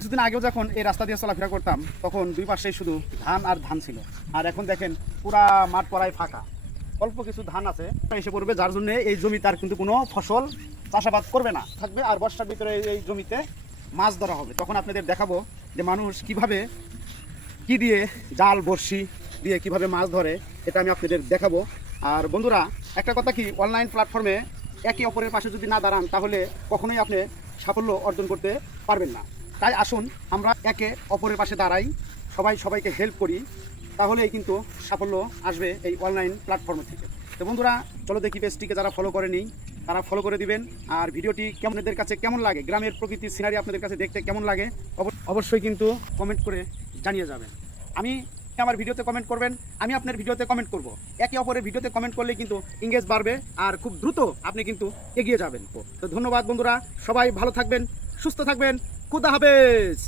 কিছুদিন আগেও যখন এই রাস্তা দিয়ে চলাফেরা করতাম তখন দুই পাশেই শুধু ধান আর ধান ছিল, আর এখন দেখেন পুরা মাঠ পড়ায় ফাঁকা, অল্প কিছু ধান আছে এসে পড়বে, যার জন্য এই জমি তার কিন্তু কোনো ফসল চাষাবাদ করবে না থাকবে। আর বর্ষার ভিতরে এই জমিতে মাছ ধরা হবে। তখন আপনাদের দেখাবো যে মানুষ কিভাবে কি দিয়ে জাল বড়শি দিয়ে কিভাবে মাছ ধরে, এটা আমি আপনাদের দেখাবো। আর বন্ধুরা, একটা কথা কি, অনলাইন প্ল্যাটফর্মে একে অপরের পাশে যদি না দাঁড়ান তাহলে কখনোই আপনি সাফল্য অর্জন করতে পারবেন না। তাই আসুন আমরা একে অপরের পাশে দাঁড়াই, সবাই সবাইকে হেল্প করি, তাহলেই কিন্তু সাফল্য আসবে এই অনলাইন প্ল্যাটফর্ম থেকে। তো বন্ধুরা, চলো দেখি পেজটিকে যারা ফলো করেনি তারা ফলো করে দিবেন। আর ভিডিওটি আপনাদের কাছে কেমন লাগে, গ্রামের প্রকৃতির সিনারি আপনাদের কাছে দেখতে কেমন লাগে অবশ্যই কিন্তু কমেন্ট করে জানিয়ে যাবেন। আমি আমার ভিডিওতে কমেন্ট করবেন, আমি আপনার ভিডিওতে কমেন্ট করব। একে অপরের ভিডিওতে কমেন্ট করলে কিন্তু এঙ্গেজ বাড়বে আর খুব দ্রুত আপনি কিন্তু এগিয়ে যাবেন। তো ধন্যবাদ বন্ধুরা, সবাই ভালো থাকবেন, সুস্থ থাকবেন, খুদা হাফেজ।